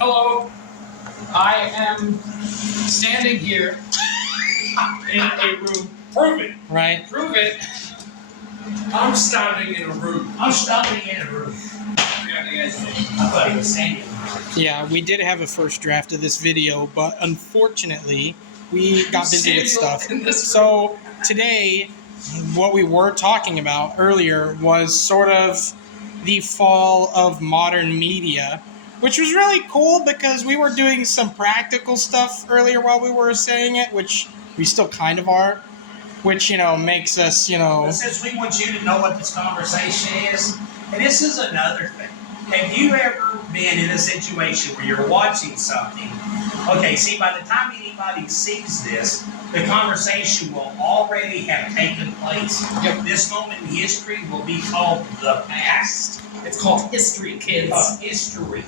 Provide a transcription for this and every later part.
Hello. I am standing here in a room. Prove it. Right. Prove it. I'm standing in a room. I'm stopping in a room. I thought he was standing. Yeah, we did have a first draft of this video, but unfortunately, we got busy with stuff. So today, what we were talking about earlier was sort of the fall of modern media, which was really cool because we were doing some practical stuff earlier while we were saying it, which we still kind of are, which, makes us, But since we want you to know what this conversation is, and this is another thing. Have you ever been in a situation where you're watching something? Okay, see, by the time anybody sees this, the conversation will already have taken place. Yep. This moment in history will be called the past. It's called history, kids. History.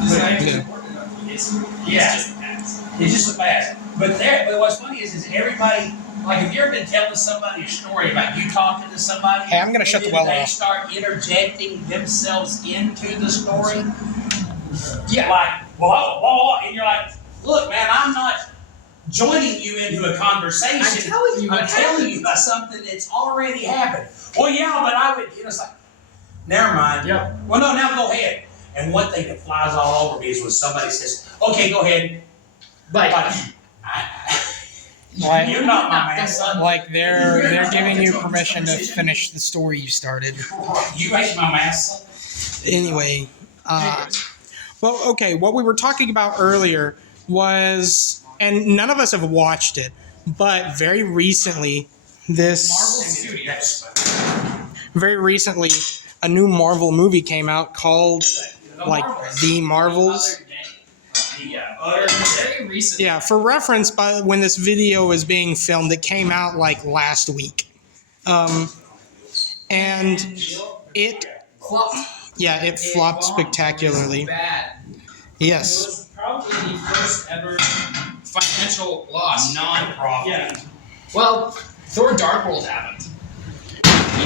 It's not even important enough for history. Yeah. It's just the past. It's just the past. But what's funny is everybody, like, have you ever been telling somebody a story about you talking to somebody? Hey, I'm going to shut the well they off. start interjecting themselves into the story? Yeah. Like, whoa, and you're like, look, man, I'm not joining you into a conversation. I'm telling you I'm telling you about something that's already happened. Well, yeah, but I would, it's like, never mind. Yep. Well, no, now go ahead. And one thing that flies all over me is when somebody says, okay, go ahead. Like, Like, You're not my man, son. like they're giving you permission to finish the story you started. You ain't my man, son. Anyway, well, okay, what we were talking about earlier was, and none of us have watched it, but very recently, Marvel Studios. very recently, a new Marvel movie came out called, like, The Marvels. Very recent. Yeah, for reference, by when this video is being filmed, it came out like last week. And it, Flopped. yeah, it flopped spectacularly. It was bad. It Yes. was probably the first ever financial loss. Non-profit. Yeah. Well, Thor: Dark World happened.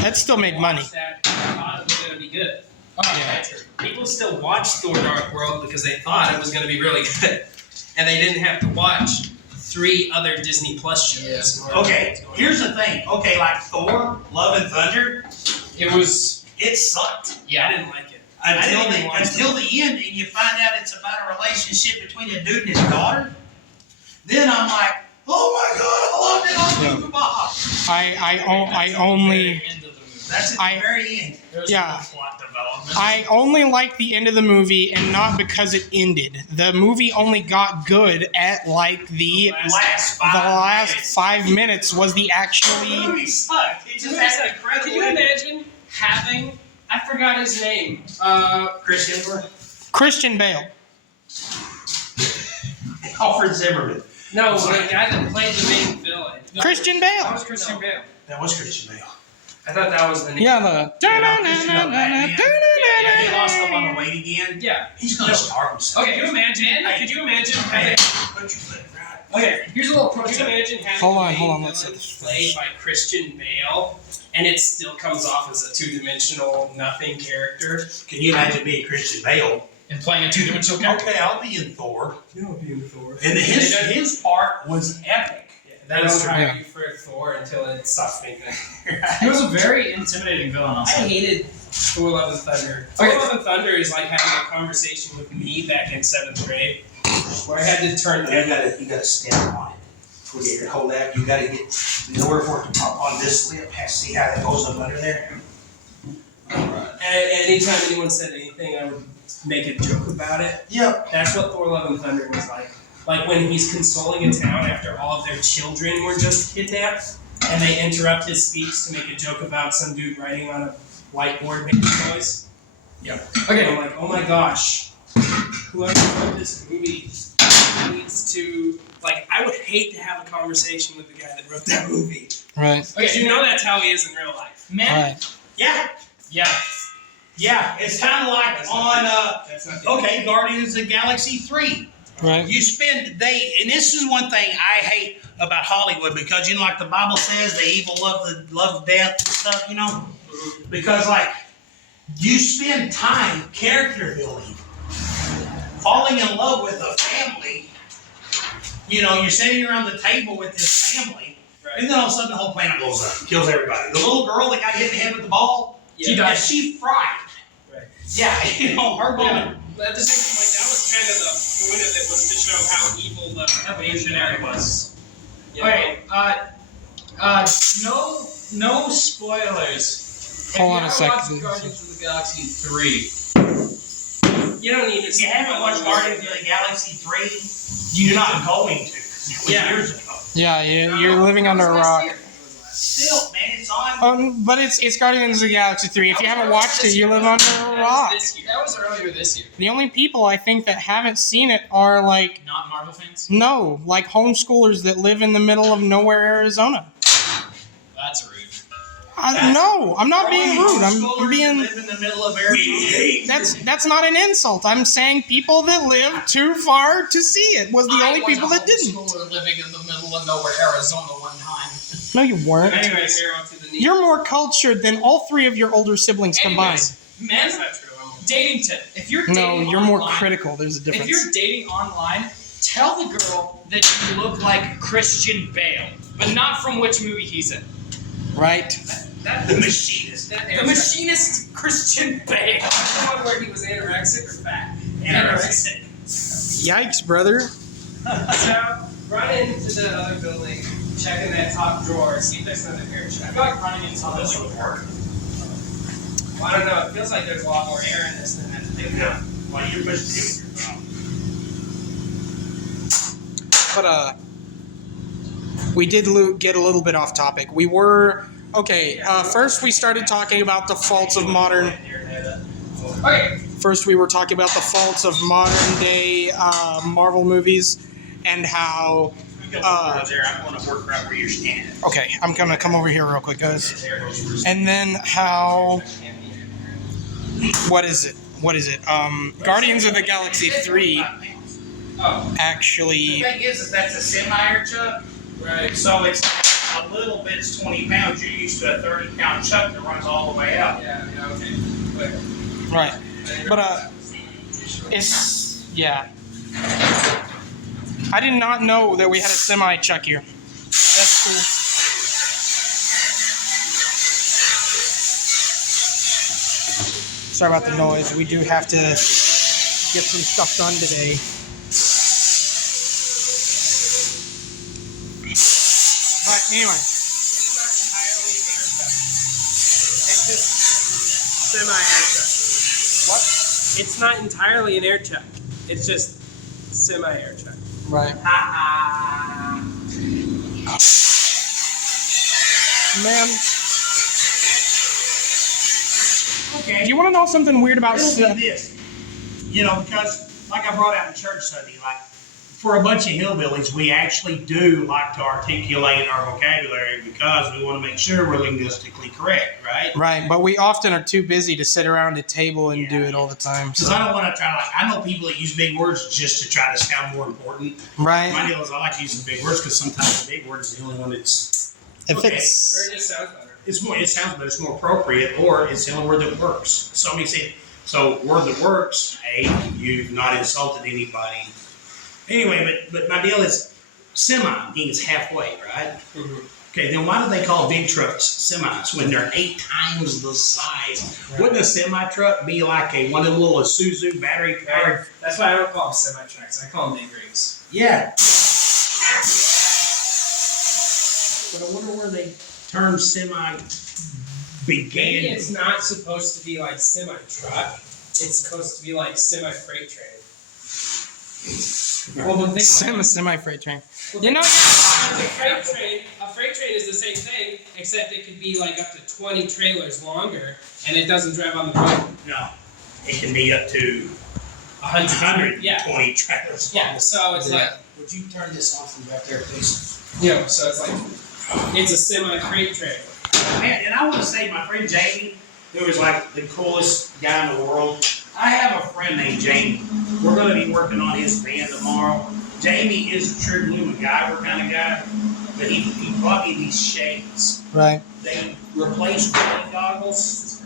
That still made money. That thought it was going to be good. Oh, Yeah. that's true. People still watched Thor: Dark World because they thought it was going to be really good, and they didn't have to watch 3 other Disney Plus shows. Yeah. Okay, here's the thing. Okay, like Thor, Love and Thunder, it sucked. Yeah, I didn't like it. Until the end, and you find out it's about a relationship between a dude and his daughter. Then I'm like, oh my god, I loved it. I only, That's at the very end. yeah. Plot development. I only liked the end of the movie, and not because it ended. The movie only got good at like the last 5 minutes was the The actually. movie sucked. It just had an incredible. Could you imagine having? I forgot his name. Christian Bale. Alfred Zimmerman. No, the guy that played the main villain. Christian That Bale. was Christian Bale. That was Christian Bale. I thought that was the name. Yeah, the. Yeah, he lost him on the weight again. Yeah. He's gonna starve himself. Okay, could you imagine having? Okay, here's a little pro tip. Could you imagine having Hold on, the hold on, main let's villain set this played by Christian Bale, and it still comes off as a 2-dimensional nothing character? Can you imagine being Christian Bale? And playing a 2-dimensional character? Okay, I'll be in Thor. You'll be in Thor. And his part was epic. Yeah, that is how Yeah. you for Thor until it stops making it. He was a very intimidating villain. I Also. hated Thor: Love and Thunder. Thor: Love and Thunder is like having a conversation with me back in 7th grade, where I had to turn. You gotta stand on it. When you hold that, you gotta get in order for it to pop on this lip. See how that goes up under there. Anytime anyone said anything, I would make a joke about it. Yep. That's what Thor: Love and Thunder was like. Like when he's consoling a town after all of their children were just kidnapped, and they interrupt his speech to make a joke about some dude writing on a whiteboard making noise. Yep. Okay. I'm like, oh my gosh, whoever wrote this movie needs to, like, I would hate to have a conversation with the guy that wrote that movie. Right. Because you know that's how he is in real life. Man, Right. Yeah. Yeah. It's kind of like on That's not Guardians of the Galaxy 3. Right. You spend and this is one thing I hate about Hollywood, because like the Bible says, the evil love death and stuff, because like you spend time character building. All falling in love with a family. You know, you're sitting around the table with this family, and then all of a sudden the whole planet blows up, kills everybody. The little girl that got hit in the head with the ball, she died. She fried. Right. Yeah, you know, her moment. But at the same time, like that was kind of the point of it, was to show how evil the evolutionary was. Okay. No spoilers. Hold on a If you second. haven't watched Guardians of the Galaxy 3, You don't need to. If you haven't watched Guardians of the Galaxy 3, you're not going to. It was years ago. Yeah, you're living under a rock. Still, man, it's on. But it's Guardians of the Galaxy 3. If you haven't watched it, you live under a rock. That was earlier this year. The only people I think that haven't seen it are like Not Marvel fans? like homeschoolers that live in the middle of nowhere, Arizona. That's rude. No, I'm not being rude. I'm being. Live in the middle of Arizona. That's not an insult. I'm saying people that live too far to see it was the only people that didn't. I was a homeschooler living in the middle of nowhere, Arizona one time. No, you weren't. Anyways, zero to the knee. You're more cultured than all three of your older siblings combined. Men, That's not true. dating tip. If you're No, dating you're more online- critical. There's a If difference. you're dating online, tell the girl that you look like Christian Bale, but not from which movie he's in. Right? The Machinist. The Machinist Christian Bale. The one where he was anorexic or fat? Anorexic. Yikes, brother. So, run into the other building, check in that top drawer, see if there's another air I check. feel like running into this would work. Well, I don't know, it feels like there's a lot more air in this than that big Yeah. Well, you're pushing it with your thumb. But we did get a little bit off topic. We were first we started talking about the faults of modern. Okay. First, we were talking about the faults of modern day Marvel movies and how. You go over there. I'm going to work right where you're standing. Okay, I'm gonna come over here real quick, guys. And then how. What is it? Guardians of the Galaxy 3 Oh. actually. The thing is that's a semi-air chuck. Right. So it's a little bit's 20 pounds. You're used to a 30-pound chuck that runs all the way out. Yeah, okay. But, Right. But it's I did not know that we had a semi chuck here. That's cool. Sorry about the noise. We do have to get some stuff done today. But anyway, it's not entirely an air check. It's just semi-air check. right. Man, Okay. do you want to know something weird about It'll be this. You know, because like I brought out in church Sunday, like for a bunch of hillbillies, we actually do like to articulate our vocabulary because we want to make sure we're linguistically correct, right? Right, but we often are too busy to sit around a table and do it all the time. Because So. I don't want to try to, I know people that use big words just to try to sound more important. My Right? deal is I like using big words because sometimes the big word is the only one that's, If okay. Or it's it just sounds better. it sounds better, it's more appropriate, or it's the only word that works. Somebody said, so word that works, A, you've not insulted anybody. Anyway, but my deal is semi means halfway, right? Mm-hmm. Okay, then why do they call big trucks semis when they're 8 times the size? Right. Wouldn't a semi truck be like one of the little Isuzu battery powered? That's why I don't call them semi-trucks. I call them big rigs. Yeah. But I wonder where they term semi Maybe began. it's not supposed to be like semi-truck. It's supposed to be like semi-freight train. Well, but think semi freight train. well, You know, a freight train is the same thing, except it could be like up to 20 trailers longer, and it doesn't drive on the road. No, it can be up to 120 trailers. Yeah, so it's like, Would you turn this off from back there, please? so it's like, it's a semi-freight train. Man, and I want to say my friend Jamie, who is like the coolest guy in the world. I have a friend named Jamie. We're going to be working on his band tomorrow. Jamie is a true blue MacGyver kind of guy, but he bought me these shades. right. They replace reading goggles.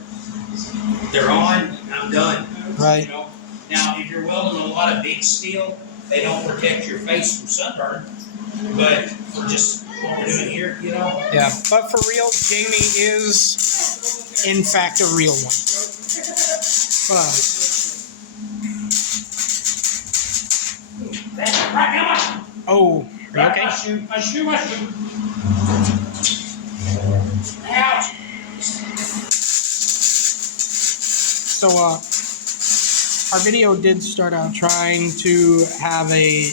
They're on. I'm done. Right. You know? Now, if you're welding a lot of big steel, they don't protect your face from sunburn. But for just what we're doing here, you know. Yeah, but for real, Jamie is, in fact, a real one. Oh, are you okay? My shoe. Ouch. So, our video did start out trying to have a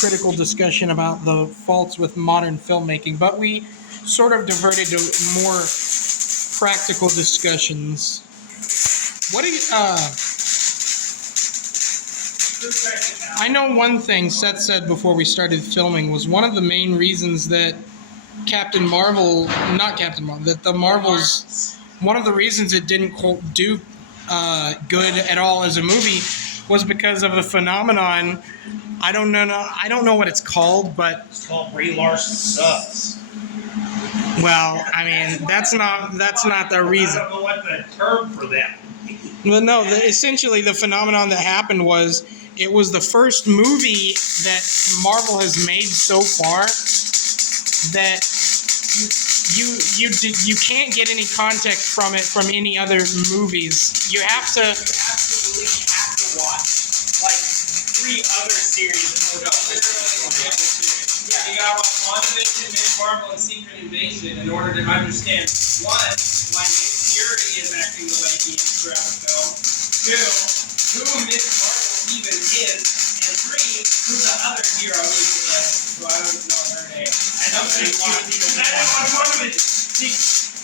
critical discussion about the faults with modern filmmaking, but we sort of diverted to more practical discussions. What do you, I know one thing Seth said before we started filming was one of the main reasons that that the Marvels, one of the reasons it didn't do good at all as a movie was because of the phenomenon. I don't know what it's called, but It's called Brie Larson Sucks. well, I mean that's not the reason. I don't know what the term for that would be. Well, no, essentially the phenomenon that happened was it was the first movie that Marvel has made so far that you can't get any context from it from any other movies. You absolutely have to watch like 3 other series in order to Yeah, you gotta watch WandaVision, Miss Marvel, and Secret Invasion in order to understand, 1, why Nick Fury is acting the way he is throughout the film, 2, who Miss Marvel even is, and 3, who the other hero even is, who I don't know her name. I don't think WandaVision.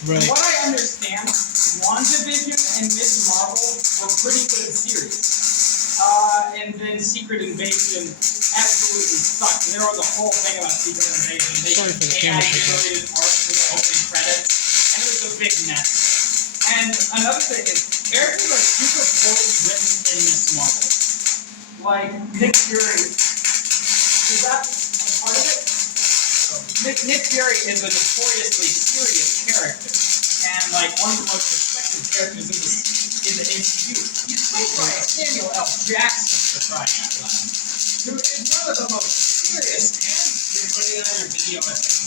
Right. What I understand, WandaVision and Miss Marvel were pretty good series. And then Secret Invasion absolutely sucked. There was a whole thing about Secret Invasion. They Sorry for the used camera AI-generated art for the opening credits, and it was a big mess. And another thing is, characters are super poorly written in Miss Marvel. Like, Nick Fury, is that a part of it? Nick Fury is a notoriously serious character, and like one of the most respected characters in the MCU. He's played by Samuel L. Jackson, for crying out loud, who is one of the most serious and You're putting on your video essay.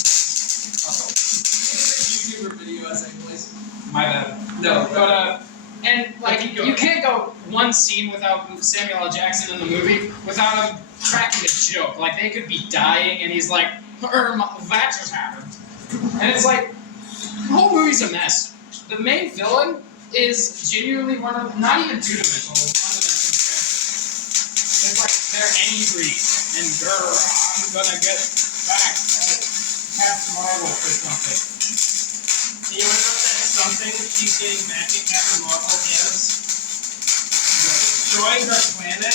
YouTuber video essay, please. my bad. No, But and like keep going. you can't go one scene without Samuel L. Jackson in the movie without him cracking a joke. Like they could be dying, and he's like, "That just happened," and it's like the whole movie's a mess. The main villain is genuinely one of not even two-dimensional, one-dimensional characters. It's like they're angry and I'm gonna get back at Captain Marvel for something. You know what that something she's getting back at Captain Marvel is? Destroying her planet.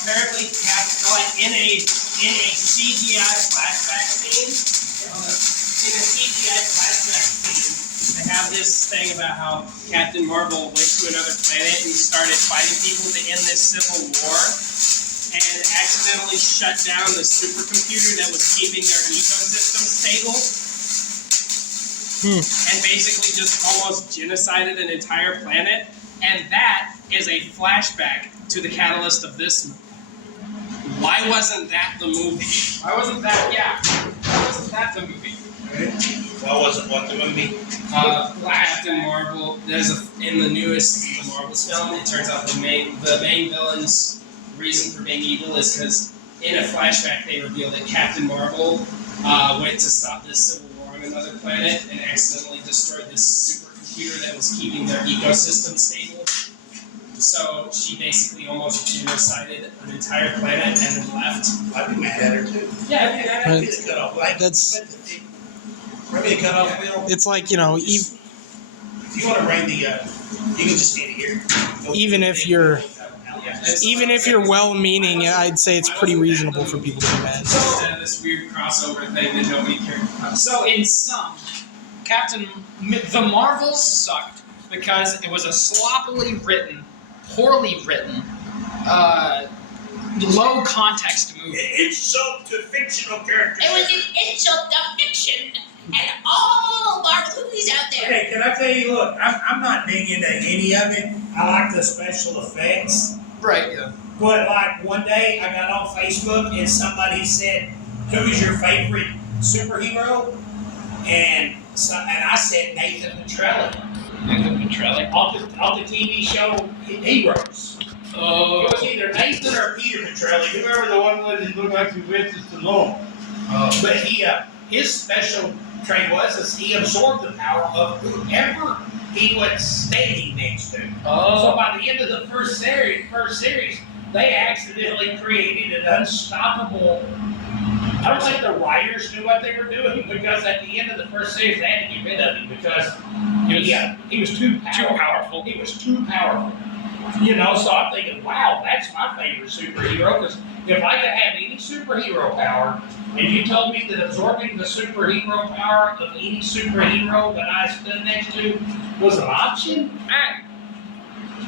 Apparently, like in a CGI flashback scene, they have this thing about how Captain Marvel went to another planet and started fighting people to end this civil war, and accidentally shut down the supercomputer that was keeping their ecosystem stable. And basically just almost genocided an entire planet. And that is a flashback to the catalyst of this movie. Why wasn't that the movie? Why wasn't that the movie? Why wasn't what the movie? Captain Marvel. In the newest Marvel's film, it turns out the main villain's reason for being evil is because in a flashback they reveal that Captain Marvel went to stop this civil war on another planet and accidentally destroyed this supercomputer that was keeping their ecosystem stable. So she basically almost genocided an entire planet and then left. I'd be mad at her too. Yeah, I'd be the cutoff. Bring me a cutoff wheel. It's like, If you want to bring the, you can just get it here. even if you're well-meaning, I'd say it's pretty reasonable for people to be mad. Instead of this weird crossover thing that nobody cared about. So in sum, the Marvels sucked because it was a sloppily written, poorly written, low context movie. Insult to fictional characters. It was an insult to fiction. and all Marvel movies out there. Okay, can I tell you? Look, I'm not big into any of it. I like the special effects. Right. Yeah. But like one day, I got on Facebook and somebody said, "Who is your favorite superhero?" And I said Nathan Petrelli. Nathan Petrelli. Off the TV show Heroes. Oh. It was either Nathan or Peter Petrelli, whoever the one was that looked like Sylvester Stallone. But his special trait was he absorbed the power of whoever he was standing next to. Oh. So by the end of the first series, they accidentally created an unstoppable. I don't think the writers knew what they were doing because at the end of the first series they had to get rid of him because he was too powerful. He was too powerful. You know, so I'm thinking, wow, that's my favorite superhero because if I could have any superhero power, and you told me that absorbing the superhero power of any superhero that I stood next to was an option,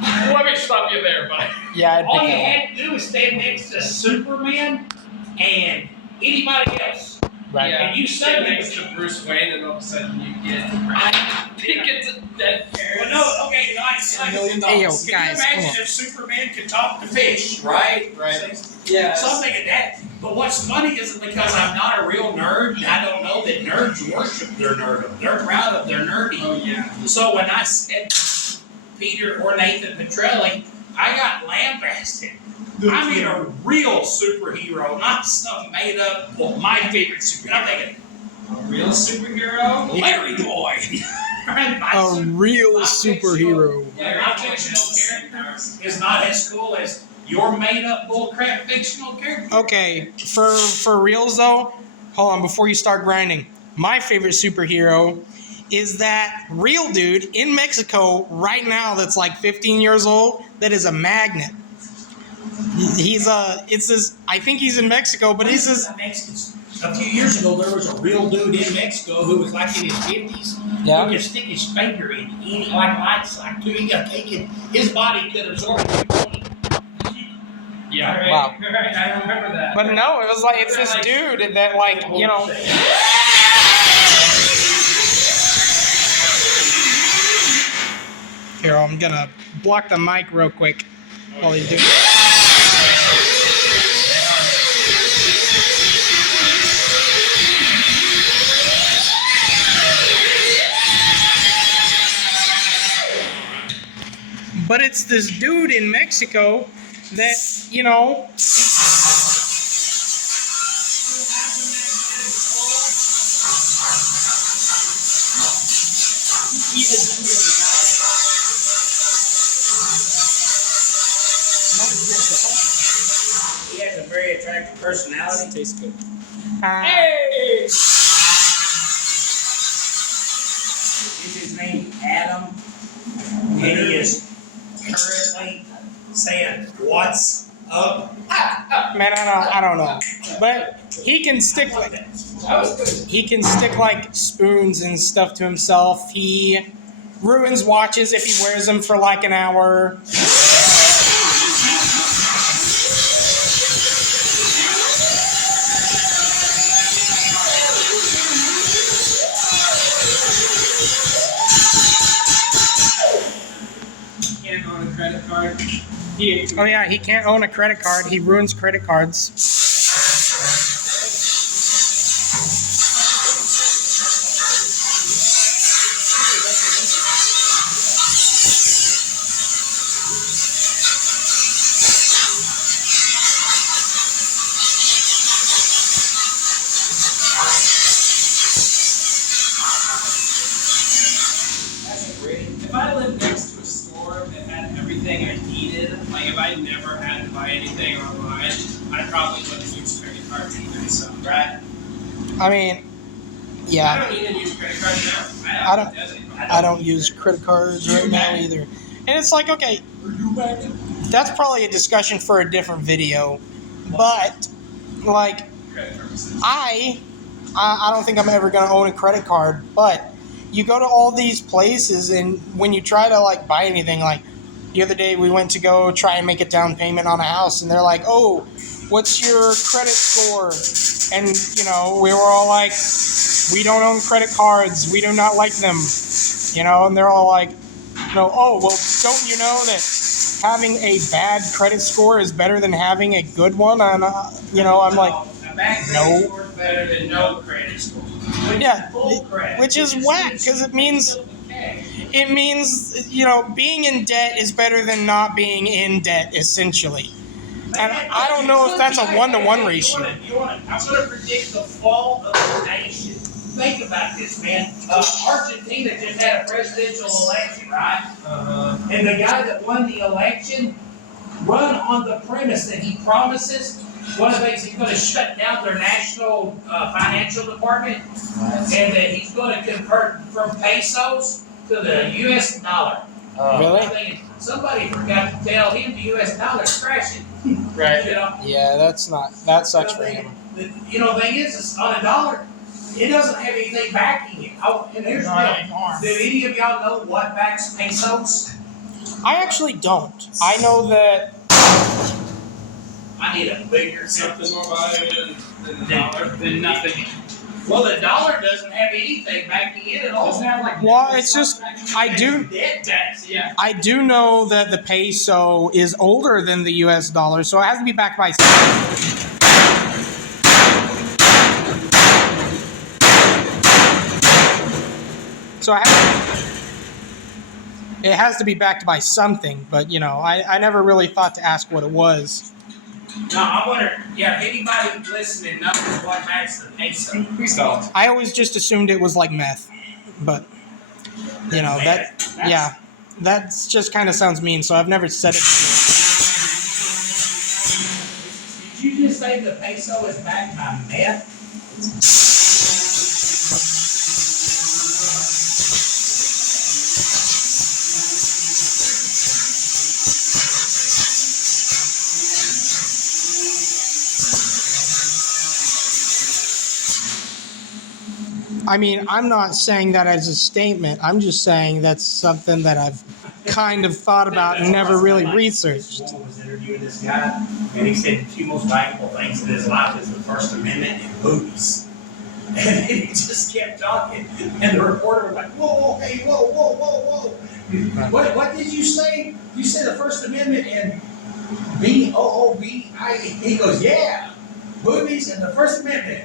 Let me stop you there, buddy. Yeah, I'd all pick you that had to do is stand next to Superman and anybody else. one. Right. Yeah. And you Sit said next to Bruce Wayne, and all of a sudden you get. I think it's a dead parent. Well, no, okay, nice. $1 million. Hey, yo, Can guys, you come imagine on. if Superman could talk to fish, right? Right. Yeah. So I'm thinking that. But what's funny is because I'm not a real nerd, I don't know that nerds worship their nerdom. They're proud of their nerdy. Oh yeah. So when I said Peter or Nathan Petrelli, I got lambasted. I mean a real superhero, not some made up, well, my favorite superhero. I'm thinking, A real superhero. Larry Boy. A real superhero. Yeah, my fictional character is not as cool as your made up bullcrap fictional character. Okay, for reals though, hold on, before you start grinding, my favorite superhero is that real dude in Mexico right now that's like 15 years old that is a magnet. I think he's in Mexico, but he's this. A few years ago, there was a real dude in Mexico who was like in his 50s. Yeah. He could stick his finger in any lights like two. He got taken. His body could absorb it. Yeah. Right. Wow. Right. I remember that. But no, it was like it's this dude that like, you know. Here, I'm gonna block the mic real quick while you do it. But it's this dude in Mexico that, you know, He has a very attractive personality. Tastes good. Hey. Is his name Adam? And he is currently saying, "What's up?" man, I don't know. But he can stick like spoons and stuff to himself. He ruins watches if he wears them for like an hour. Can't own a credit card. Oh yeah, he can't own a credit card. He ruins credit cards. If I lived next to a store that had everything I needed, like if I never had to buy anything online, I probably wouldn't use credit cards either. So, right? I mean, I yeah, don't even use credit cards now. I don't use credit cards right now either. And it's like, okay, that's probably a discussion for a different video. But like, Credit purposes. I don't think I'm ever gonna own a credit card, but you go to all these places and when you try to like buy anything, like the other day we went to go try and make a down payment on a house, and they're like, "Oh, what's your credit score?" And we were all like, "We don't own credit cards. We do not like them." And they're all like, "Oh, well, don't you know that having a bad credit score is better than having a good one?" And I'm like, a bad credit no. score is better than no credit score. Yeah, Full credit. which is whack, because it means being in debt is better than not being in debt, essentially. And I don't know if that's a 1-to-1 ratio. I'm going to predict the fall of the nation. Think about this, man. Argentina just had a presidential election, right? And the guy that won the election run on the premise that he promises one of the things he's going to shut down their national financial department, and that he's going to convert from pesos to the U.S. dollar. Really? I'm thinking, somebody forgot to tell him the U.S. dollar's crashing. Right. Yeah, that sucks for him. The thing is on a dollar, it doesn't have anything backing it. Oh, and here's the deal. Do any of y'all know what backs pesos? I actually don't. I know that. I need a bigger Something more valuable than the dollar. Then nothing. Well, the dollar doesn't have anything backing it at all. Doesn't have like. Well, it's just I do. Debt tax, yeah. I do know that the peso is older than the U.S. dollar, so it has to be backed by. So it has to be backed by something, but I never really thought to ask what it was. No, I wonder, if anybody listening knows what backs the peso. Please don't. I always just assumed it was like meth, but that just kind of sounds mean, so I've never said it before. Did you just say the peso is backed by meth? I mean, I'm not saying that as a statement. I'm just saying that's something that I've kind of thought about and never really researched. Someone was interviewing this guy, and he said the two most valuable things in his life is the First Amendment and movies. And he just kept talking, and the reporter was like, "Whoa, hey, whoa. What did you say? You said the First Amendment and B-O-O-B-I." He goes, "Yeah, movies and the First Amendment."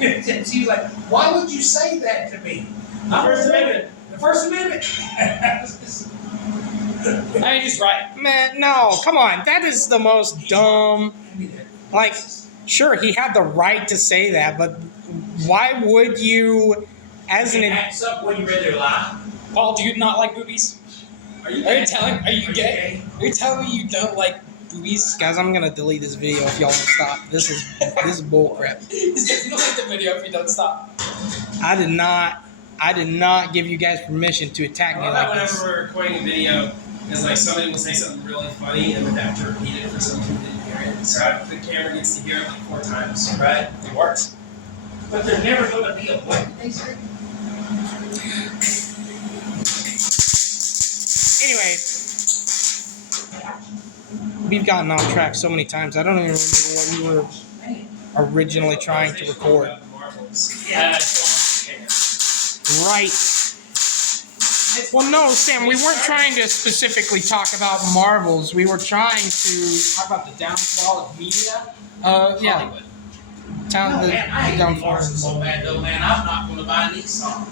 And she's like, "Why would you say that to me?" First Amendment. The First Amendment. I mean, he's right. Man, no, come on. That is the most dumb. Like, sure, he had the right to say that, but why would you, as an... Acts up when you read their lie. Paul, do you not like boobies? Are you telling? Are you gay? Are you telling me you don't like boobies? Guys, I'm gonna delete this video if y'all don't stop. This is bull crap. He's gonna delete the video if you don't stop. I did not give you guys permission to attack me like Whenever this. we're recording a video, it's like somebody will say something really funny and then have to repeat it for someone who didn't hear it. So the camera gets to hear it like 4 times. Right? It works. But there's never going to be a what they say. Anyway, we've gotten off track so many times. I don't even remember what we were originally trying to record. Yeah. Right. Well, no, Sam, we weren't trying to specifically talk about Marvels. We were trying to Talk about the downfall of media. yeah. Hollywood. Town, No, the, man, I hate the the Marvels so bad though, man. I'm not going to buy these songs.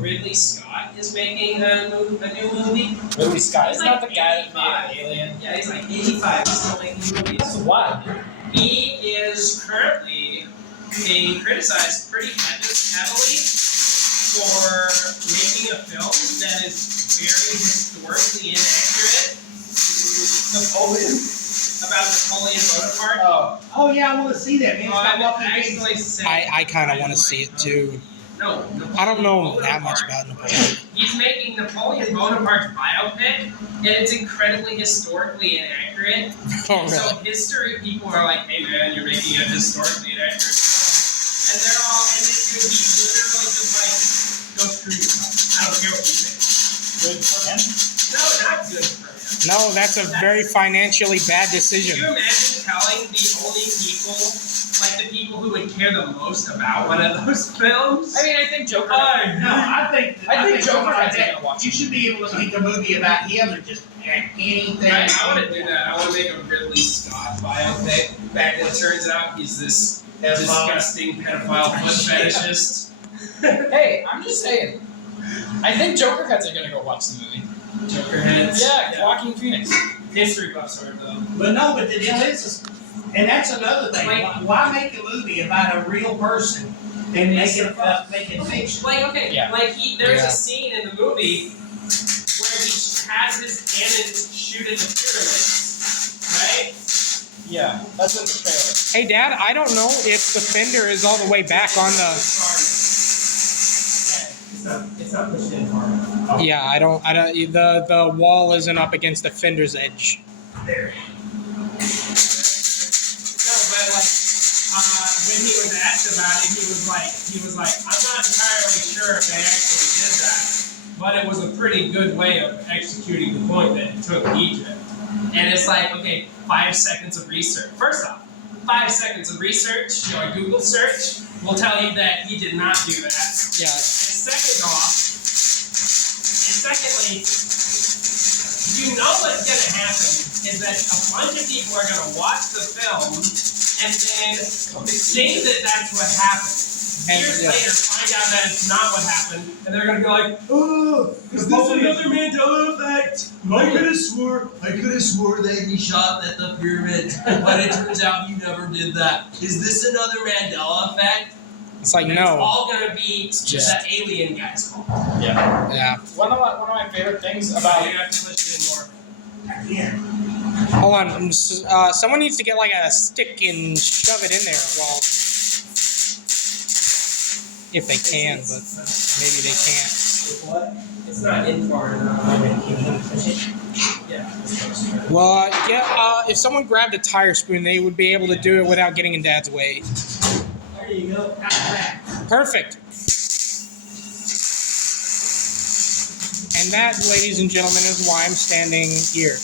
Ridley Scott is making a new movie. Ridley Scott is He's not like the guy that 85. made Alien. Yeah, he's like 85. He's still making movies. What? He is currently being criticized pretty heavily for making a film that is very historically inaccurate. About Napoleon Bonaparte. Oh yeah, I want to see that, man. It's got Walking Dead. Actually said, I kind of want to see it too. No, I don't know that much Bonaparte. about Napoleon. He's making Napoleon Bonaparte's biopic, and it's incredibly historically inaccurate. Oh, And so really? history people are like, "Hey man, you're making a historically inaccurate film," and they're all, and he's literally just like, "Go screw yourself. I don't care what you say." Good for him. No, not good for him. No, that's a very financially bad Can decision. you imagine telling the only people, like the people who would care the most about one of those films? I mean, I think Joker. No, I think Joker something like fans are that. gonna watch You should be able to make a movie about him and just add anything. I want to do that. I want to make a Ridley Scott biopic. Back when it turns out he's this disgusting pedophile foot fetishist. Hey, I'm just saying. I think Joker heads are gonna go watch the movie. Joker heads. Yeah, Joaquin Phoenix. History buffs are though. But the deal is, and that's another thing. Why make a movie about a real person and make it fiction? Like okay, Yeah. like there's Yeah. a scene in the movie where he has his cannon shoot at the pyramids, right? Yeah, that's in the trailer. Hey, Dad, I don't know if the fender is all the way back on the. It's not pushed in far enough. Yeah, I don't. The wall isn't up against the fender's edge. There. No, but like when he was asked about it, he was like, I'm not entirely sure if they actually did that, but it was a pretty good way of executing the point that it took Egypt. And it's like, okay, 5 seconds of research. First off, 5 seconds of research, a Google search, will tell you that he did not do that. Yeah. Secondly, you know what's going to happen is that a bunch of people are going to watch the film and then think that that's what happened. And, Years yeah. later, find out that it's not what happened, and they're going to be like, oh, is this another Mandela effect? I could have swore that he shot at the pyramid, but it turns out he never did that. Is this another Mandela effect? It's like, And no. It's all gonna be the alien guy's fault. Yeah. One of my favorite things So about you have to push it in more. Yeah. Hold on. Someone needs to get like a stick and shove it in there. Well, if they can, but maybe they can't. What? It's not in far enough. Yeah. Well, yeah. If someone grabbed a tire spoon, they would be able to do it without getting in Dad's way. There you go. Perfect. And that, ladies and gentlemen, is why I'm standing here.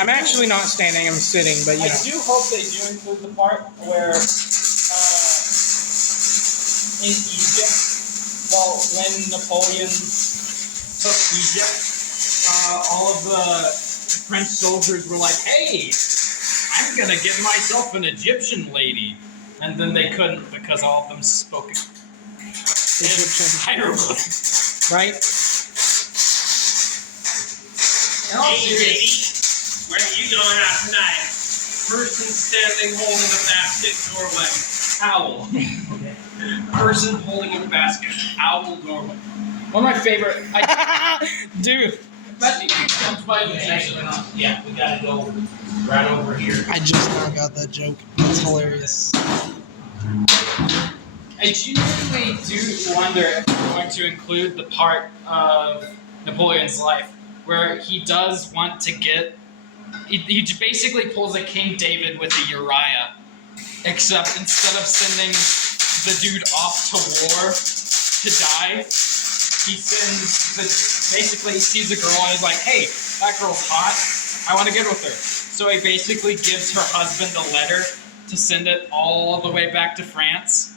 I'm actually not standing, I'm sitting, but you I know. do hope they do include the part where in Egypt, well, when Napoleon took Egypt, all of the French soldiers were like, hey, I'm gonna get myself an Egyptian lady. And then they couldn't because all of them spoke Egyptian. hieroglyphics. Right? Hey, lady, where are you going out tonight? Person standing holding a basket doorway. Owl. Person holding a basket. Owl doorway. One of my favorite. Dude, Yeah, we gotta go right over here. I just now got that joke. That's hilarious. I genuinely do wonder if they're going to include the part of Napoleon's life where he does want to get. He basically pulls a King David with a Uriah, except instead of sending the dude off to war to die, he basically sees a girl and is like, hey, that girl's hot, I want to get with her. So he basically gives her husband a letter to send it all the way back to France.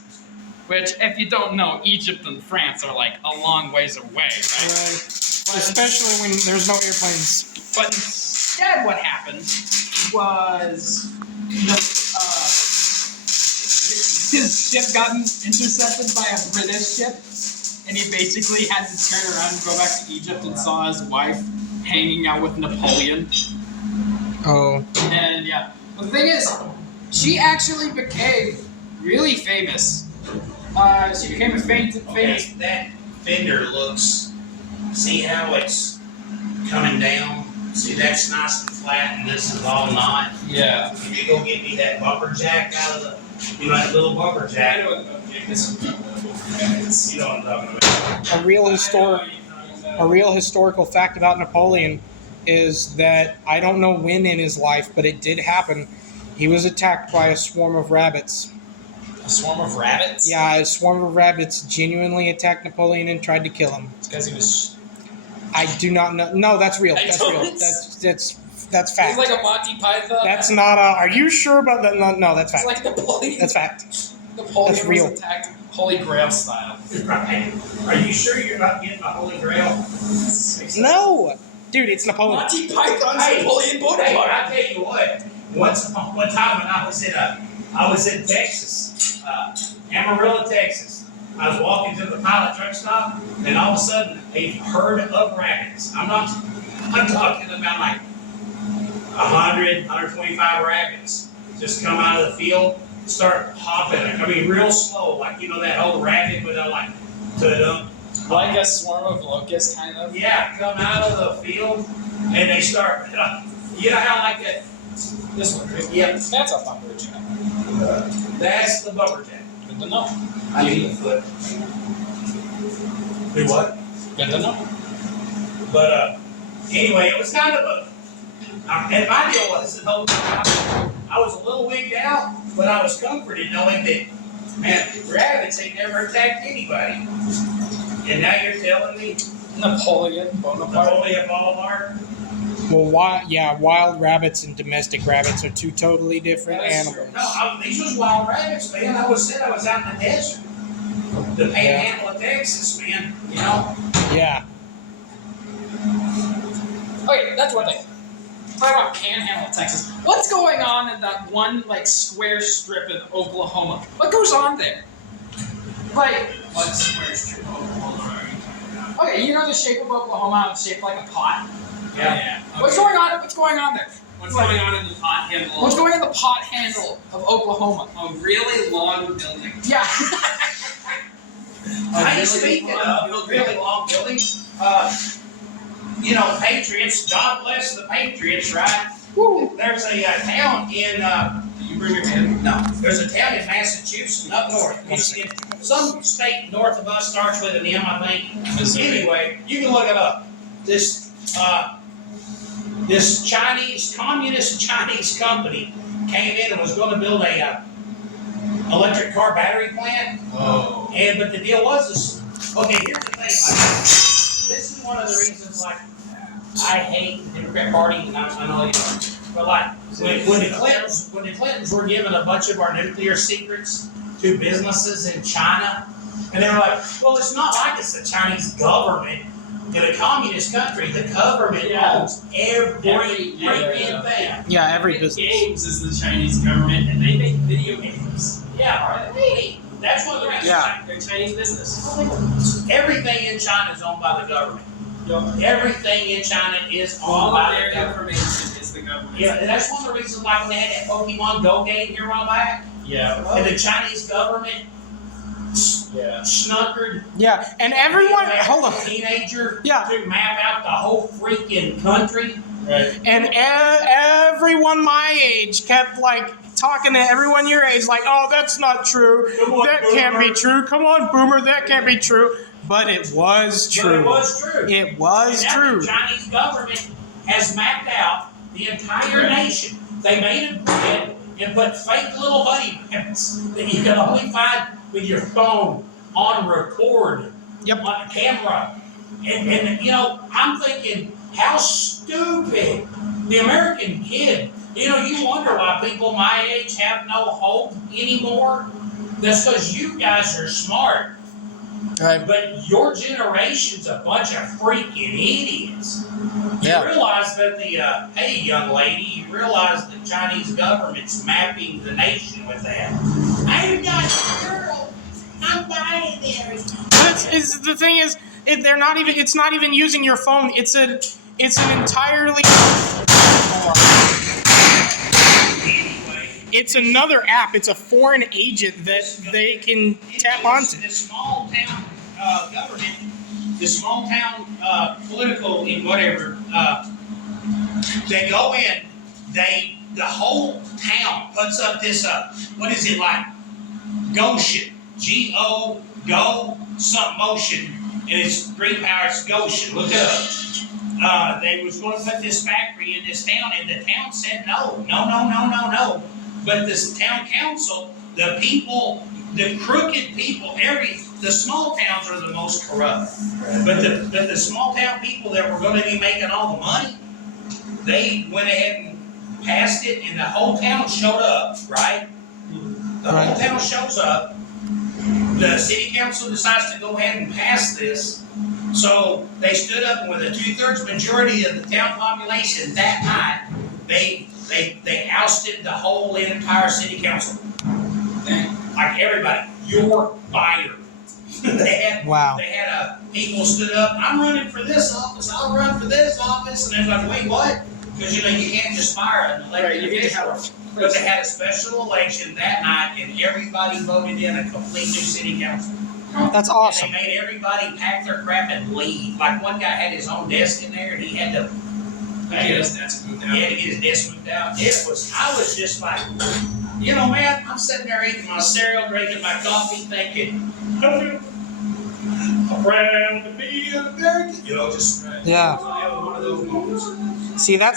Which, if you don't know, Egypt and France are like a long ways away, right? Right. Especially when there's no airplanes. But instead, what happened was his ship got intercepted by a British ship, and he basically had to turn around and go back to Egypt and saw his wife hanging out with Napoleon. Oh. And yeah, the thing is, she actually became really famous. She became a famous. Okay, that fender looks. See how it's coming down? See, that's nice and flat, and this is all not. Yeah. Can you go get me that bumper jack out of the? You know that little bumper I jack? know what the object is. You know what I'm talking about. A real historical fact about Napoleon is that I don't know when in his life, but it did happen. He was attacked by a swarm of rabbits. A swarm of rabbits? Yeah, a swarm of rabbits genuinely attacked Napoleon and tried to kill him. It's because he was. I do not know. No, that's real. I That's don't- real. That's That's He's fact. like a Monty Python. That's not a. Are you sure about that? No, no, that's It's fact. like Napoleon. That's fact. Napoleon That's real. was attacked Holy Grail style. Right. Are you sure you're not getting the Holy Grail? No, dude, it's Napoleon. Monty Python's Hey, Napoleon Hey, Bonaparte. I tell you what. One time when I was in Texas, Amarillo, Texas. I was walking to the pilot truck stop, and all of a sudden, a herd of rabbits. I'm talking about like 100, 125 rabbits just come out of the field, start hopping. I mean, real slow, like that whole rabbit with like to Like a swarm of locusts, kind of. yeah, come out of the field, and they start. You know how like that. This one, right? Yep, That's a bumper jack. that's the bumper jack. Good to know. I need a foot. Do what? Good to know. But anyway, it was kind of a. And my deal was the whole time I was a little wigged out, but I was comforted knowing that, man, rabbits ain't never attacked anybody. And now you're telling me Napoleon Bonaparte. Napoleon Bonaparte? Well, wild rabbits and domestic rabbits are two totally different animals. No, these was wild rabbits, man. I was out in the desert, the panhandle of Texas, man. Yeah. Okay, that's one thing. Talk about Panhandle, Texas. What's going on in that one square strip in Oklahoma? What goes on there? What square strip of Oklahoma are you talking about? Okay, you know the shape of Oklahoma, how it's shaped like a pot. Yeah. What's going on? What's going on there? What's going on in the pot handle? What's going on in the pot handle of Oklahoma? A really long building. Yeah. Hey, speaking of really long buildings, Patriots, God bless the Patriots, right? Woo. There's a town in, Did you bring your hand? no, there's a town in Massachusetts, up north. It's in some state north of us, starts with an M, I think. Missouri. Anyway, you can look it up. This communist Chinese company came in and was going to build a electric car battery plant. Oh. But the deal was this. Okay, here's the thing. This is one of the reasons, I hate the Democrat Party, and I know you are. But when the Clintons were giving a bunch of our nuclear secrets to businesses in China, and they were like, well, it's not like it's the Chinese government. In a communist country, the government owns every freaking thing. Yeah, every Epic business. Games is the Chinese government, and they make video games. Yeah, really. That's one of the reasons. Yeah. They're Chinese business. Everything in China is owned by the government. Everything in China is All owned of by their the government. information is the government. Yeah, and that's one of the reasons why when they had that Pokemon Go game here a while back, Yeah. and the Chinese government snookered Yeah, and everyone, the hold on. teenager Yeah. to map out the whole freaking country. Right. And everyone my age kept talking to everyone your age, oh, that's not true. Come on, That can't be boomer." true. Come on, boomer, that can't be true. But it was But true. it was true. It was And now true. the Chinese government has mapped out the entire nation. They made a grid and put fake little honey maps that you can only find with your phone on record. Yep. On a camera. And I'm thinking, how stupid. The American kid. You wonder why people my age have no hope anymore. That's because you guys are smart. Right. But your generation's a bunch of freaking idiots. Yeah. You realize that hey, young lady, you realize the Chinese government's mapping the nation with that. I'm not a girl. I'm binary. The thing is, they're not even. It's not even using your phone. It's an entirely. Anyway, It's another app. It's a foreign agent that they can tap onto. The small town government, the small town political whatever, they go in, the whole town puts up this, what is it like? Goshen. G-O, go, something motion, and it's green power, it's Goshen. Look it up. They was going to put this factory in this town, and the town said no. But this town council, the people, the crooked people, the small towns are the most corrupt. But the small town people that were going to be making all the money, they went ahead and passed it, and the whole town showed up, right? The whole town shows up. The city council decides to go ahead and pass this. So they stood up, and with a 2/3 majority of the town population that night, they ousted the whole entire city council. Like everybody, you're fired. They had people stood up. I'm running for this office. I'll run for this office, and they're like, wait, what? Because you can't just fire an elected official. But they had a special election that night, and everybody voted in a complete new city council. That's awesome. And they made everybody pack their crap and leave. Like one guy had his own desk in there, and he had to get his desk moved out. He had to get his desk moved out. I was just like, man, I'm sitting there eating my cereal, drinking my coffee, thinking, I'm proud to be an American. Just yeah. One of those moments. See, that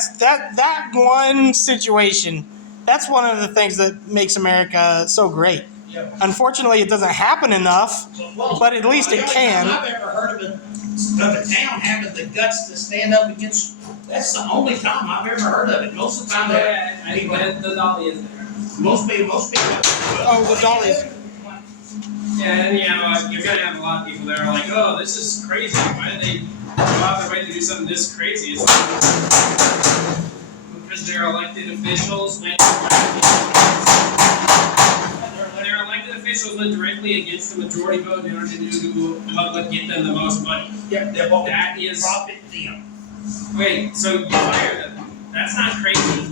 one situation. That's one of the things that makes America so great. Yeah. Unfortunately, it doesn't happen enough, but at least it can. The only time I've ever heard of a town having the guts to stand up against. That's the only time I've ever heard of it. Most of the time, the dolly is there. Most people. Oh, the dolly. Yeah, and you're gonna have a lot of people that are like, "Oh, this is crazy. Why did they go out their way to do something this crazy?" It's because they're elected officials went directly against the majority vote in order to do what would get them the most money. Yeah, that is profit them. Wait, so you fire them? That's not crazy.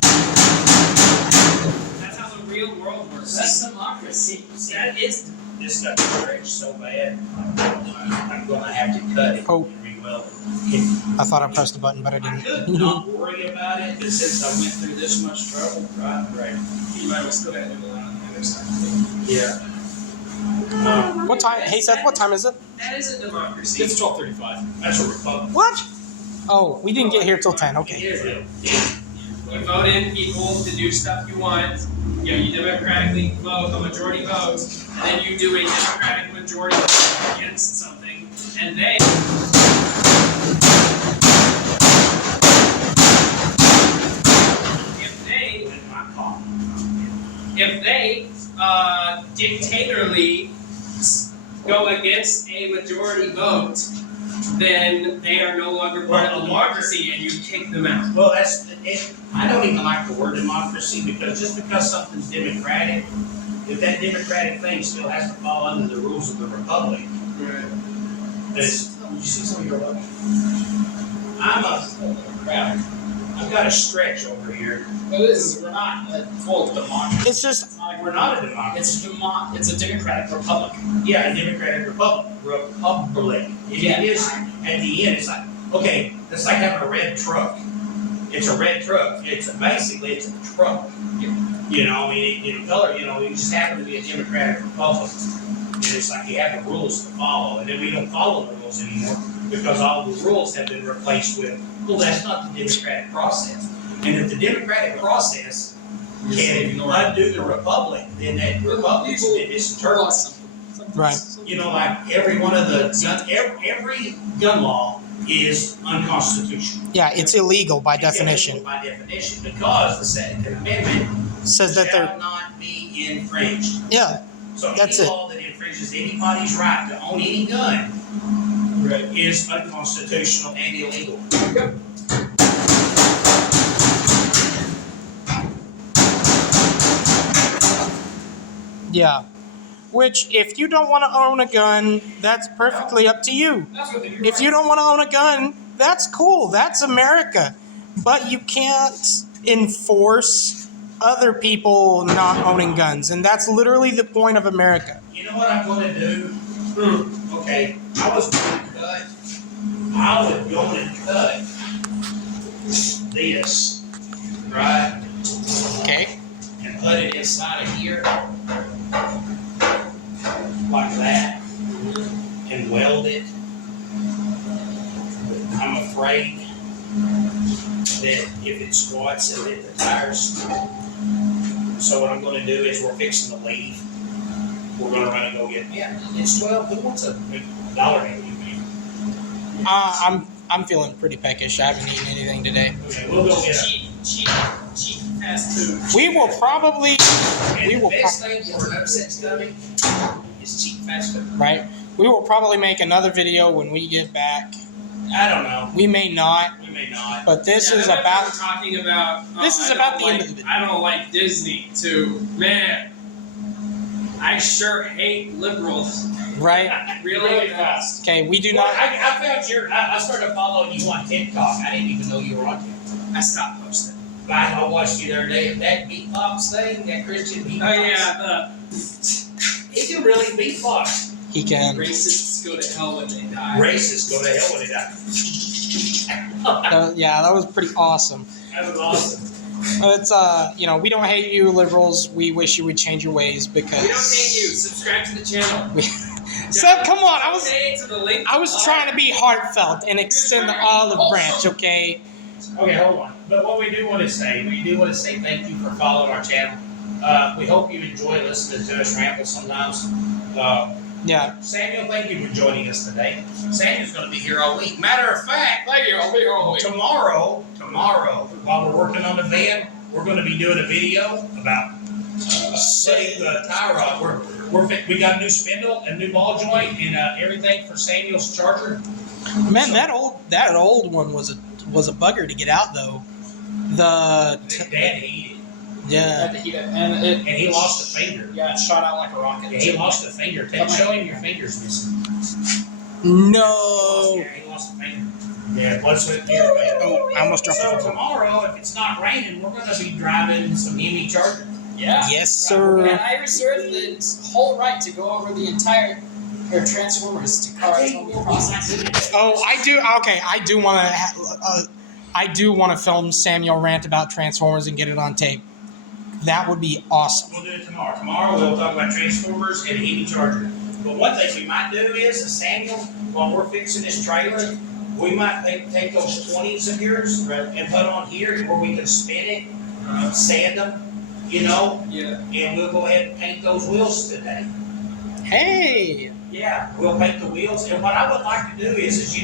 That's how the real world works. That's democracy. That is. This got stretched so bad. I'm gonna have to cut it and re-weld it. I thought I pressed the button, but I I didn't. could not worry about it, but since I went through this much trouble, right. You might have still got to do a lot on the other side. Yeah. What time? Hey Seth, what time is it? That is a democracy. It's 12:35. That's a republic. What? Oh, we didn't get here till 10. Okay. You vote in people to do stuff you want. You democratically vote a majority vote, and then you do a democratic majority vote against something, and they. If they dictatorly go against a majority vote, then they are no longer part of the democracy, and you kick them out. Well, that's it. I don't even like the word democracy because just because something's democratic, if that democratic thing still has to fall under the rules of the republic. Right. Did you see some of your luck? Crap. I've got a stretch over here. Well, we're not a full democracy. It's just We're not a democracy. It's a democratic republic. Yeah, a democratic republic. Republic. Yeah. It is at the end. It's like it's like having a red truck. It's a red truck. Basically it's a truck. In color. It just happened to be a democratic republic. And it's like you have the rules to follow, and then we don't follow the rules anymore because all the rules have been replaced with, well, that's not the democratic process. And if the democratic process can undo the republic, then that republic's been disinterred. right. Like every one of every gun law is unconstitutional. Yeah, it's illegal by definition. By definition, because the Second Amendment Says that they're shall not be infringed. yeah. So That's any it. law that infringes anybody's right to own any gun is unconstitutional and illegal. Yeah. Which, if you don't want to own a gun, that's perfectly up to you. If you don't want to own a gun, that's cool. That's America. But you can't enforce other people not owning guns. And that's literally the point of America. You know what I'm going to do? Okay, I was going to cut this, right? Okay. And put it inside of here, like that, and weld it. I'm afraid that if it squats, it'll hit the tires. So what I'm going to do is we're fixing to leave. We're going to run and go get. Yeah, it's 12. Who wants $1? I'm feeling pretty peckish. I haven't eaten anything today. Okay, we'll go get Cheap fast food. We will probably, And we the will, best thing for an upset stomach is cheap fast food. right? We will probably make another video when we get back. I don't know. We may not, We may not. but this is that about. we're talking about. This is I about don't the end like- of the video. I don't like Disney too, man. I sure hate liberals. Right? Really fast. Okay, we do Well, not. I found I started following you on TikTok. I didn't even know you were on TikTok. I stopped posting. I watched you the other day. That beatbox thing, that Christian beatbox. Oh yeah, He can really beatbox. He the can. racists go to hell when they die. Racists go to hell when they die. Yeah, that was pretty awesome. That was awesome. It's we don't hate you liberals. We wish you would change your ways because. We don't hate you. Subscribe to the channel. Seth, come on! Donate to the link I was below. trying to be heartfelt and extend the olive branch. Okay. Okay, hold on. But what we do want to say thank you for following our channel. We hope you enjoy listening to us ramble sometimes. Yeah. Samuel, thank you for joining us today. Samuel's going to be here all week. Matter of fact, Thank you. I'll be here all week. tomorrow, while we're working on the van, we're going to be doing a video about setting the tie rod. We got a new spindle, a new ball joint, and everything for Samuel's charger. Man, that old one was a bugger to get out though. Dad hated it, Yeah. and he lost a finger. Yeah, it shot out like a rocket. Yeah, he lost a finger. Show him your fingers missing. No. Yeah, he lost a finger. Yeah, blood, sweat, and tears, man. Oh, I almost dropped So the phone. tomorrow, if it's not raining, we're going to be driving some Hemi Charger. Yeah. Yes, And sir. I reserve the whole right to go over the entire Transformers to cars when we process. Oh, I do. Okay, I do want to. I do want to film Samuel rant about Transformers and get it on tape. That would be awesome. We'll do it tomorrow. Tomorrow we'll talk about Transformers and Hemi Charger. But one thing we might do is, Samuel, while we're fixing this trailer, we might take those 20s of yours and put on here where we can spin it, sand them, Yeah. and we'll go ahead and paint those wheels today. Hey. Yeah, we'll paint the wheels. And what I would like to do is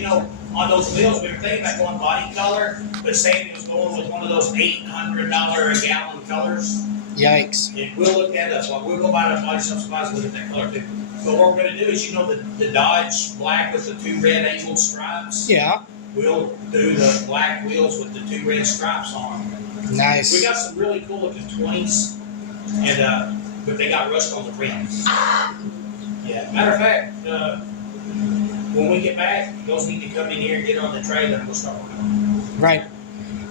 on those wheels, we were thinking about going body color, but Samuel's going with one of those $800 a gallon colors. Yikes. And we'll look that up. We'll go by the body shop supplies and look at that color too. But what we're going to do is, the Dodge black with the 2 red angled stripes. Yeah. We'll do the black wheels with the 2 red stripes on them. Nice. We got some really cool looking 20s, and but they got rust on the rims. Yeah. Matter of fact, when we get back, those need to come in here and get on the trailer, and we'll start working on Right.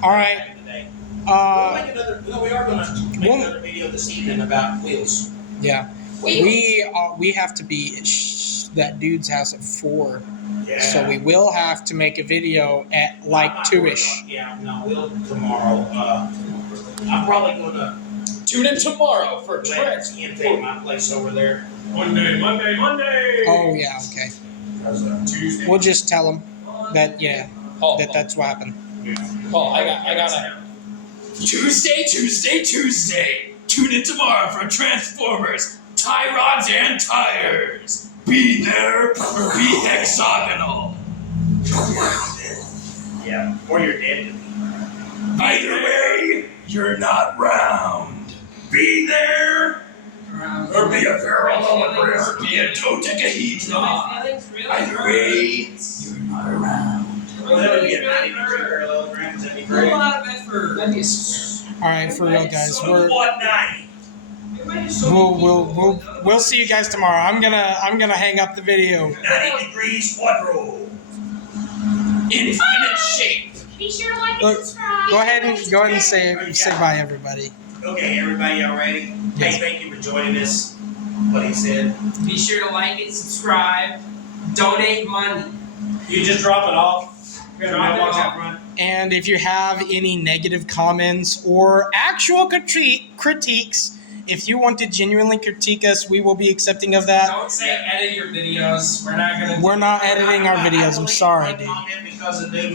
All right. it today. Uh. We'll make another. No, we are going to make another video this evening about wheels. Yeah. We have to be at that dude's house at 4, Yeah. so we will have to make a video at like 2ish. Yeah, no, we'll tomorrow. I'm probably gonna Tune in tomorrow for let Ian take my place over there. Monday. Oh yeah. Okay. Tuesday. We'll just tell him that Paul, that's what happened. Paul, I got a Tuesday. Tune in tomorrow for Transformers, tie rods and tires. Be there or be hexagonal. Yeah, or you're dead. Either way, you're not round. Be there or be a parallelogram. Be a dodecahedron. Either way, you're not around. Well, that would be a 90-degree parallelogram. That'd be a great. lot of effort. That'd be a square. All right, for real, guys. What 90? We'll see you guys tomorrow. I'm gonna hang up the video. 90 degrees quadro. Infinite shape. Be sure to like and Look, subscribe. Go ahead and say bye, everybody. Okay, everybody, y'all ready? Yes. Hey, thank you for joining us. What he said. Be sure to like it, subscribe, donate money. You just drop it off. Drop it off. And if you have any negative comments or actual critiques, if you want to genuinely critique us, we will be accepting of that. Don't say edit your videos. We're not editing our videos. I'm sorry, dude. Because the dude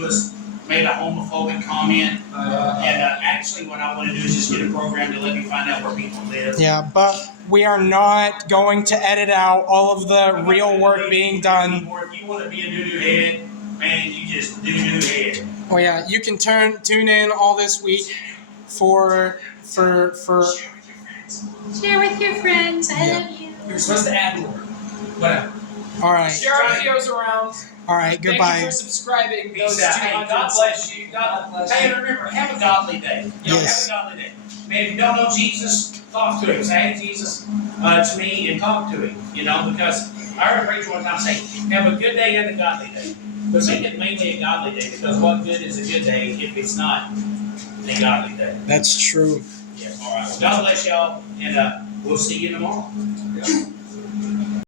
made a homophobic comment. And actually, what I want to do is just get a program to let me find out where people live. Yeah, but we are not going to edit out all of the real work being done. Or if you want to be a doo-doo head, man, you just do head. Oh yeah, you can tune in all this week for Share with your friends. I Yeah. love you. You're supposed to add more. Whatever. all right. Share our videos around. All right, Thank you goodbye. for subscribing. Those Peace out. Hey, 200. God bless you. God bless Hey, you. and remember, have a godly day. Yes. Have a godly day. Man, if you don't know Jesus, talk to him. Say, hey, Jesus, to me, and talk to him. Because I heard a preacher one time say, have a good day and a godly day. But make it mainly a godly day, because what good is a good day if it's not a godly day? That's true. Yeah, all right. Well, God bless y'all, and we'll see you tomorrow.